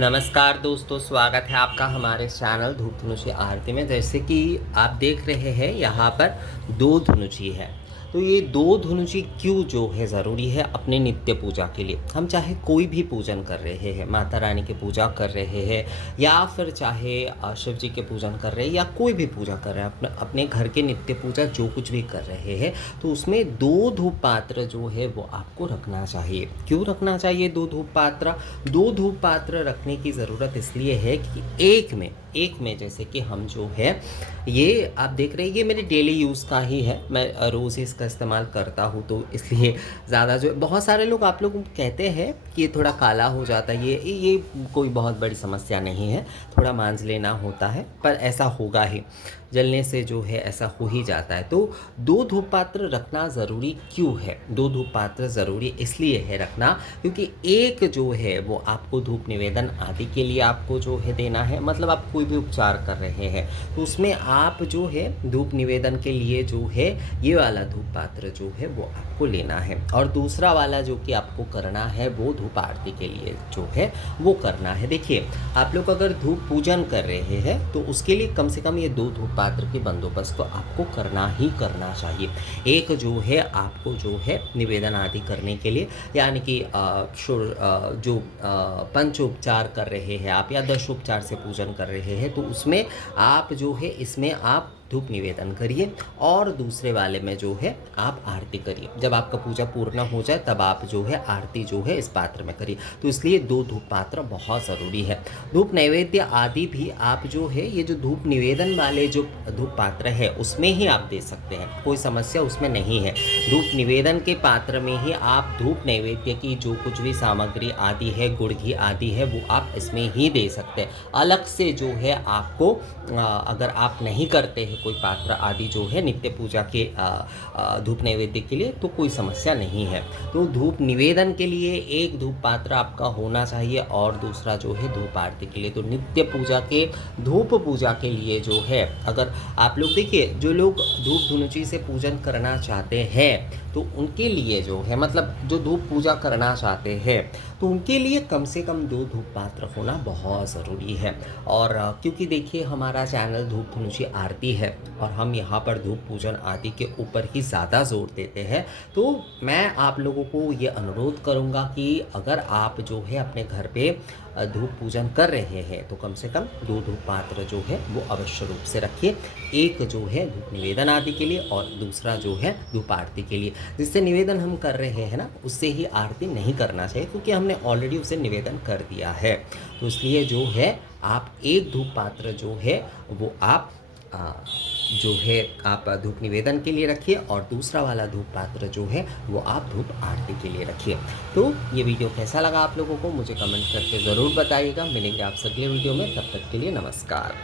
नमस्कार दोस्तों, स्वागत है आपका हमारे चैनल धूप धनुषी आरती में। जैसे कि आप देख रहे हैं यहाँ पर दो धनुषी है। तो ये दो धनुषी क्यों जो है ज़रूरी है अपने नित्य पूजा के लिए। हम चाहे कोई भी पूजन कर रहे हैं, माता रानी की पूजा कर रहे हैं या फिर चाहे शिव जी के पूजन कर रहे हैं या कोई भी पूजा कर रहे हैं, अपने घर के नित्य पूजा जो कुछ भी कर रहे हैं, तो उसमें दो धूप पात्र जो है वो आपको रखना चाहिए। क्यों रखना चाहिए दो धूप पात्र? दो धूप पात्र रखने की ज़रूरत इसलिए है कि एक में जैसे कि हम जो है, ये आप देख रहे हैं, ये मेरे डेली यूज़ का ही है, मैं रोज़ ही इसका इस्तेमाल करता हूँ। तो इसलिए ज़्यादा जो बहुत सारे लोग आप लोग कहते हैं कि ये थोड़ा काला हो जाता है, ये कोई बहुत बड़ी समस्या नहीं है, थोड़ा मांझ लेना होता है, पर ऐसा होगा ही, जलने से जो है ऐसा हो ही जाता है। तो दो धूप पात्र रखना ज़रूरी क्यों है? दो धूप पात्र ज़रूरी इसलिए है रखना क्योंकि एक जो है वो आपको धूप निवेदन आदि के लिए आपको जो है देना है, मतलब आप कोई भी उपचार कर रहे हैं तो उसमें आप जो है धूप निवेदन के लिए जो है ये वाला धूप पात्र जो है वो आपको लेना है, और दूसरा वाला जो कि आपको करना है वो धूप आरती के लिए जो है वो करना है। देखिए, आप लोग अगर धूप पूजन कर रहे हैं तो उसके लिए कम से कम ये दो धूप पात्र के बंदोबस्त तो आपको करना ही करना चाहिए। एक जो है आपको जो है निवेदन आदि करने के लिए, यानी कि जो पंचोपचार कर रहे हैं आप या दशोपचार से पूजन कर रहे हैं, तो उसमें आप जो है इसमें आप धूप निवेदन करिए और दूसरे वाले में जो है आप आरती करिए। जब आपका पूजा पूर्ण हो जाए तब आप जो है आरती जो है इस पात्र में करिए। तो इसलिए दो धूप पात्र बहुत ज़रूरी है। धूप नैवेद्य आदि भी आप जो है ये जो धूप निवेदन वाले जो धूप पात्र है उसमें ही आप दे सकते हैं, कोई समस्या उसमें नहीं है। धूप निवेदन के पात्र में ही आप धूप नैवेद्य की जो कुछ भी सामग्री आदि है, गुड़ घी आदि है, वो आप इसमें ही दे सकते हैं। अलग से जो है आपको अगर आप नहीं करते हैं कोई पात्र आदि जो है नित्य पूजा के धूप नैवेद्य के लिए, तो कोई समस्या नहीं है। तो धूप निवेदन के लिए एक धूप पात्र आपका होना चाहिए और दूसरा जो है धूप आरती के लिए। तो नित्य पूजा के धूप पूजा के लिए जो है, अगर आप लोग देखिए, जो लोग धूप धुनुची से पूजन करना चाहते हैं तो उनके लिए जो है, मतलब जो धूप पूजा करना चाहते हैं तो उनके लिए कम से कम दो धूप पात्र होना बहुत ज़रूरी है। और क्योंकि देखिए हमारा चैनल धूप धनुषी आरती है और हम यहाँ पर धूप पूजन आदि के ऊपर ही ज़्यादा जोर देते हैं, तो मैं आप लोगों को ये अनुरोध करूँगा कि अगर आप जो है अपने घर पे धूप पूजन कर रहे हैं तो कम से कम दो धूप पात्र जो है वो अवश्य रूप से रखिए। एक जो है धूप निवेदन आदि के लिए और दूसरा जो है धूप आरती के लिए। जिससे निवेदन हम कर रहे हैं ना, उससे ही आरती नहीं करना चाहिए, क्योंकि हमने ऑलरेडी उसे निवेदन कर दिया है। तो इसलिए जो है आप एक धूप पात्र जो है वो आप जो है आप धूप निवेदन के लिए रखिए और दूसरा वाला धूप पात्र जो है वो आप धूप आरती के लिए रखिए। तो ये वीडियो कैसा लगा आप लोगों को मुझे कमेंट करके ज़रूर बताइएगा। मिलेंगे आपसे अगले वीडियो में, तब तक के लिए नमस्कार।